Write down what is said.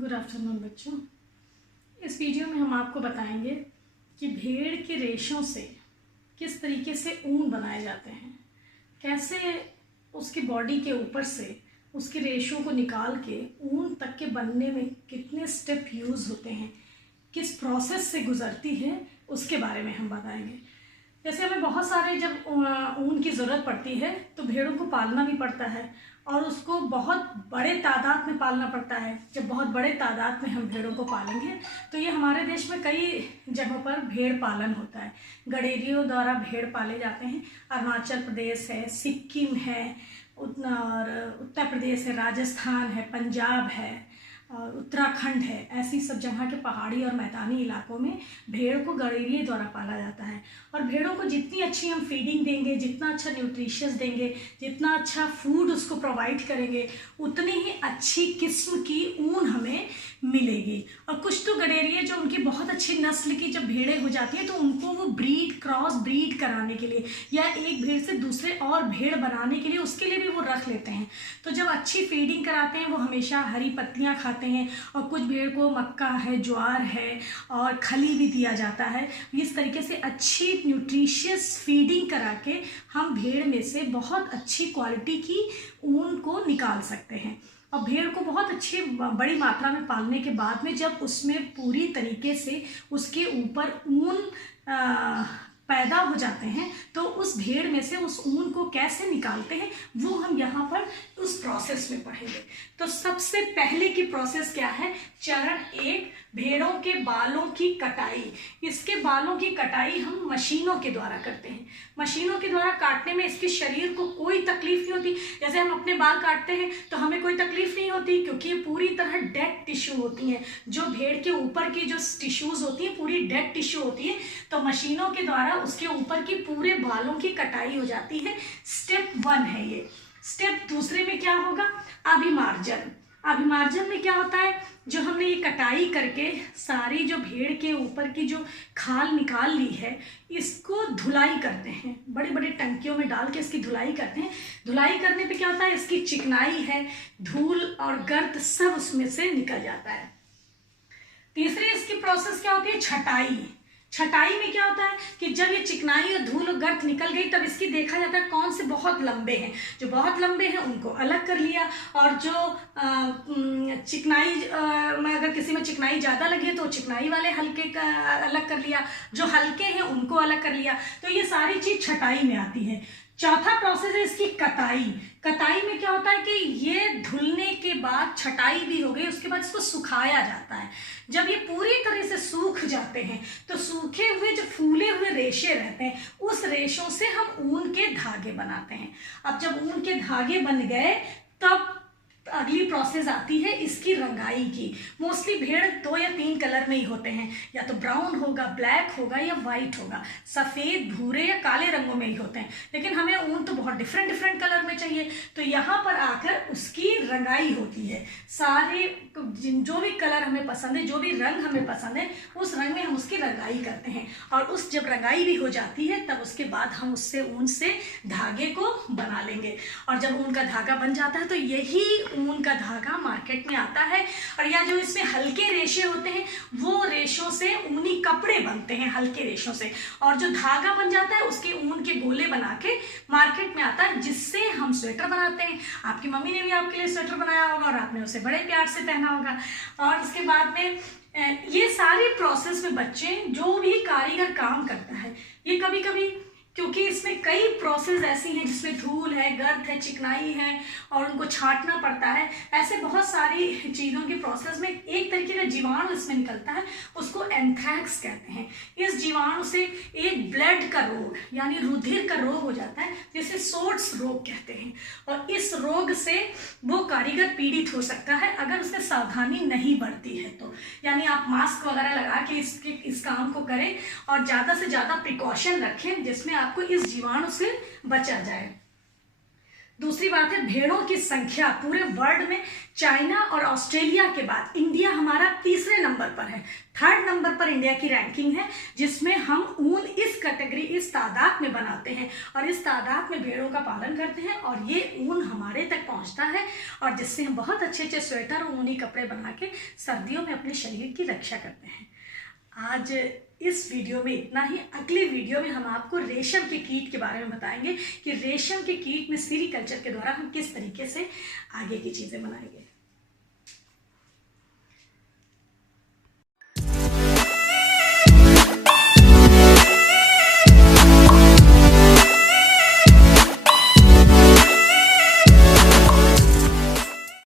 Good afternoon बच्चों। इस video में हम आपको बताएंगे कि भेड़ के रेशों से किस तरीके से ऊन बनाए जाते हैं, कैसे उसकी बॉडी के ऊपर से उसके रेशों को निकाल के ऊन तक के बनने में कितने स्टेप यूज़ होते हैं, किस प्रोसेस से गुजरती है, उसके बारे में हम बताएंगे। जैसे हमें बहुत सारे जब ऊन की ज़रूरत पड़ती है तो भेड़ों को पालना भी पड़ता है और उसको बहुत बड़े तादाद में पालना पड़ता है। जब बहुत बड़े तादाद में हम भेड़ों को पालेंगे तो ये हमारे देश में कई जगहों पर भेड़ पालन होता है। गडेरियों द्वारा भेड़ पाले जाते हैं। अरुणाचल प्रदेश है, सिक्किम है, और उत्तर प्रदेश है, राजस्थान है, पंजाब है और उत्तराखंड है। ऐसी सब जगह के पहाड़ी और मैदानी इलाकों में भेड़ को गडेरिये द्वारा पाला जाता है। और भेड़ों को जितनी अच्छी हम फीडिंग देंगे, जितना अच्छा न्यूट्रिशियस देंगे, जितना अच्छा फूड उसको प्रोवाइड करेंगे, उतनी ही अच्छी किस्म की ऊन हमें मिलेगी। और कुछ तो गडेरिये जो उनकी बहुत अच्छी नस्ल की जब भेड़ें हो जाती हैं तो उनको वो क्रॉस ब्रीड कराने के लिए या एक भेड़ से दूसरे और भेड़ बनाने के लिए उसके लिए भी वो रख लेते हैं। तो जब अच्छी फीडिंग कराते हैं वो हमेशा हरी पत्तियां खाते हैं और कुछ भेड़ को मक्का है, ज्वार है और खली भी दिया जाता है। इस तरीके से अच्छी न्यूट्रिशियस फीडिंग करा के हम भेड़ में से बहुत अच्छी क्वालिटी की ऊन को निकाल सकते हैं। और भेड़ को बहुत अच्छी बड़ी मात्रा में पालने के बाद में जब उसमें पूरी तरीके से उसके ऊपर ऊन पैदा हो जाते हैं तो उस भेड़ में से उस ऊन को कैसे निकालते हैं वो हम यहाँ पर उस प्रोसेस में पढ़ेंगे। तो सबसे पहले की प्रोसेस क्या है? चरण 1, भेड़ों के बालों की कटाई। इसके बालों की कटाई हम मशीनों के द्वारा करते हैं। मशीनों के द्वारा काटने में इसके शरीर को कोई तकलीफ नहीं होती। जैसे हम अपने बाल काटते हैं तो हमें कोई तकलीफ नहीं होती क्योंकि ये पूरी तरह डेड टिश्यू होती हैं। जो भेड़ के ऊपर की जो टिश्यूज होती हैं पूरी डेड टिश्यू होती है। तो मशीनों के द्वारा उसके ऊपर की पूरे बालों की कटाई हो जाती है। स्टेप 1 है ये। स्टेप दूसरे में क्या होगा? अभिमार्जन। अभिमार्जन में क्या होता है? जो हमने ये कटाई करके सारी जो भेड़ के ऊपर की जो खाल निकाल ली है इसको धुलाई करते हैं। बड़े बड़े टंकियों में डाल के इसकी धुलाई करते हैं। धुलाई करने पे क्या होता है? इसकी चिकनाई है, धूल और गर्द सब उसमें से निकल जाता है। तीसरी इसकी प्रोसेस क्या होती है? छटाई। छटाई में क्या होता है कि जब ये चिकनाई और धूल और गर्द निकल गई तब इसकी देखा जाता है कौन से बहुत लंबे हैं। जो बहुत लंबे हैं उनको अलग कर लिया और जो चिकनाई में अगर किसी में चिकनाई ज़्यादा लगी है तो चिकनाई वाले हल्के का अलग कर लिया, जो हल्के हैं उनको अलग कर लिया। तो ये सारी चीज़ छटाई में आती है। चौथा प्रोसेस है इसकी कताई। कताई में क्या होता है कि ये धुलने के बाद छटाई भी हो गई, उसके बाद इसको सुखाया जाता है। जब ये पूरी तरह से सूख जाते हैं तो सूखे हुए जो फूले हुए रेशे रहते हैं उस रेशों से हम ऊन के धागे बनाते हैं। अब जब ऊन के धागे बन गए तब अगली प्रोसेस आती है इसकी रंगाई की। मोस्टली भेड़ 2 या 3 कलर में ही होते हैं, या तो ब्राउन होगा, ब्लैक होगा या वाइट होगा, सफ़ेद, भूरे या काले रंगों में ही होते हैं। लेकिन हमें ऊन तो बहुत डिफरेंट कलर में चाहिए। तो यहाँ पर आकर उसकी रंगाई होती है। सारे जो भी कलर हमें पसंद है, जो भी रंग हमें पसंद है उस रंग में हम उसकी रंगाई करते हैं। और उस जब रंगाई भी हो जाती है तब उसके बाद हम उससे ऊन से धागे को बना लेंगे। और जब ऊन का धागा बन जाता है तो यही ऊन का धागा मार्केट में आता है। और या जो इसमें हल्के रेशे होते हैं वो रेशों से ऊनी कपड़े बनते हैं, हल्के रेशों से। और जो धागा बन जाता है उसके ऊन के गोले बना के मार्केट में आता है, जिससे हम स्वेटर बनाते हैं। आपकी मम्मी ने भी आपके लिए स्वेटर बनाया होगा और आपने उसे बड़े प्यार से पहना होगा। और इसके बाद में ये सारी प्रोसेस में बच्चे जो भी कारीगर काम करता है, ये कभी कभी क्योंकि इसमें कई प्रोसेस ऐसी हैं जिसमें धूल है, गर्द है, चिकनाई है और उनको छांटना पड़ता है। ऐसे बहुत सारी चीज़ों की प्रोसेस में एक तरीके का जीवाणु इसमें निकलता है, उसको एंथ्रैक्स कहते हैं। इस जीवाणु से एक ब्लड का रोग यानी रुधिर का रोग हो जाता है जिसे सोट्स रोग कहते हैं। और इस रोग से वो कारीगर पीड़ित हो सकता है अगर उसने सावधानी नहीं बरती है तो। यानी आप मास्क वगैरह लगा के इस काम को करें और ज़्यादा से ज़्यादा प्रिकॉशन रखें जिसमें आपको इस जीवाणु से बचा जाए। दूसरी बात है भेड़ों की संख्या पूरे वर्ल्ड में चाइना और ऑस्ट्रेलिया के बाद इंडिया हमारा तीसरे नंबर पर है। 3rd नंबर पर इंडिया की रैंकिंग है, जिसमें हम ऊन इस कैटेगरी, इस तादाद में बनाते हैं और इस तादाद में भेड़ों का पालन करते हैं और ये ऊन हमारे तक पहुंचता है और जिससे हम बहुत अच्छे अच्छे स्वेटर और ऊनी कपड़े बना के सर्दियों में अपने शरीर की रक्षा करते हैं। आज इस वीडियो में इतना ही। अगली वीडियो में हम आपको रेशम के कीट के बारे में बताएंगे कि रेशम के कीट में सेरीकल्चर के द्वारा हम किस तरीके से आगे की चीज़ें बनाएंगे।